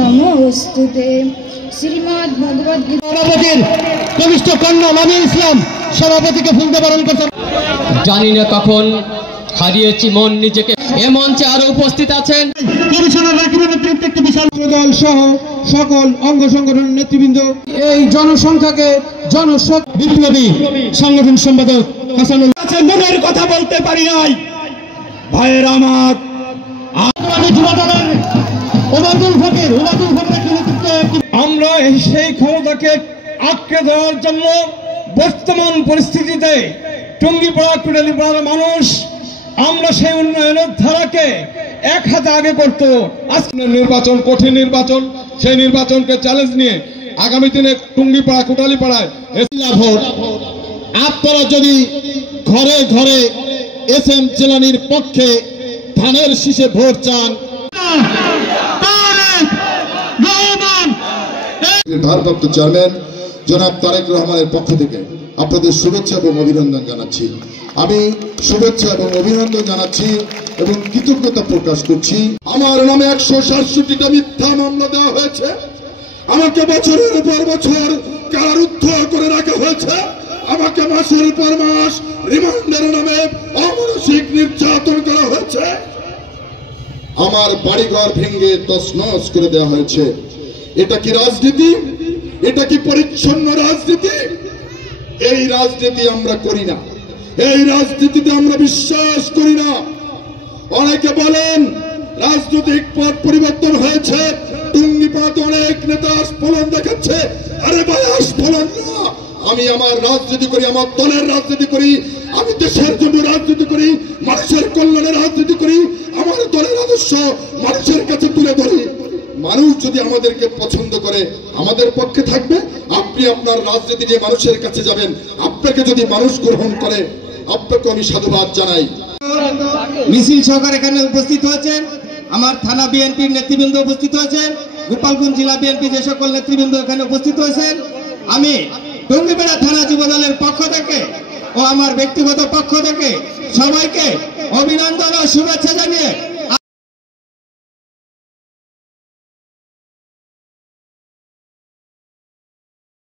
নমস্তুতে। শ্রীমদ্ ভগবদ গীতার কনিষ্ঠ কন্যা লামিয়া ইসলাম সভাপতিকে ফুলতে বরণ করছেন। জানি না কখন হারিয়েছি মন নিজেকে। এ মঞ্চে আরো উপস্থিত আছেন কমিশনার রাকিবের নেতৃত্বে একটি বিশাল দল সহ সকল অঙ্গ সংগঠনের নেতৃবৃন্দ, এই জনসংখ্যাকে জনশক্তি বিপ্লবী সংগঠন সম্পাদক হাসানুল কাছে মনের কথা বলতে পারি নাই। ভাইয়ের আমার আমরা সেই ক্ষমতাকে আটকে দেওয়ার জন্য বর্তমান পরিস্থিতিতে টুঙ্গিপাড়া কুটালীপাড়ার মানুষ আমরা সেই উন্নয়নের ধারাকে এক হাতে আগে করত। আজকে নির্বাচন কঠিন নির্বাচন, সেই নির্বাচনকে চ্যালেঞ্জ নিয়ে আগামী দিনে টুঙ্গিপাড়া কুটালীপাড়ায় ভোট। আপনারা যদি ঘরে ঘরে এসএম জিলানীর পক্ষে ধানের শীষে ভোট চান, ভারপ্রাপ্ত চেয়ারম্যান জনাব তারেক রহমানের পক্ষ থেকে আপনাদের শুভেচ্ছা এবং অভিনন্দন জানাচ্ছি। আমি শুভেচ্ছা এবং অভিনন্দন জানাচ্ছি এবং কৃতজ্ঞতা প্রকাশ করছি। আমার নামে 167টা মিথ্যা মামলা দেওয়া হয়েছে, আমাকে বছরের পর বছর কারারুদ্ধ করে রাখা হয়েছে, আমাকে মাসের পর মাস রিমান্ডের নামে অমানসিক নির্যাতন করা হয়েছে, আমার বাড়িঘর ভেঙে তছনছ করে দেওয়া হয়েছে। এটা কি রাজনীতি? এটা কি পরিচ্ছন্ন রাজনীতি? এই রাজনীতি আমরা করি না, এই রাজনীতিতে আমরা বিশ্বাস করি না। অনেকে বলেন রাজনৈতিক পথ পরিবর্তন হয়েছে, টুঙ্গিপাড়াতে অনেক নেতা আস্ফলন দেখাচ্ছে। আরে ভাই, আস্ফলন না। আমি আমার রাজনীতি করি, আমার দলের রাজনীতি করি, আমি দেশের জন্য রাজনীতি করি, মানুষের কল্যাণে রাজনীতি করি, আমার দলের আদর্শ মানুষের কাছে তুলে ধরি। মানুষ যদি আমাদেরকে পছন্দ করে আমাদের পক্ষে থাকবে। আপনি আপনার রাজনীতি নিয়ে মানুষের কাছে যাবেন, আপনাকে যদি মানুষ গ্রহণ করে আপনাকে আমি সাধুবাদ জানাই। মিছিল সহকারে এখানে উপস্থিত হয়েছেন আমার থানা বিএনপির নেতৃবৃন্দ উপস্থিত হয়েছেন, গোপালগঞ্জ জেলা বিএনপি যে সকল নেতৃবৃন্দ এখানে উপস্থিত হয়েছেন। আমি টুঙ্গিপাড়া থানা যুবদলের পক্ষ থেকে ও আমার ব্যক্তিগত পক্ষ থেকে সবাইকে অভিনন্দন ও শুভেচ্ছা জানিয়ে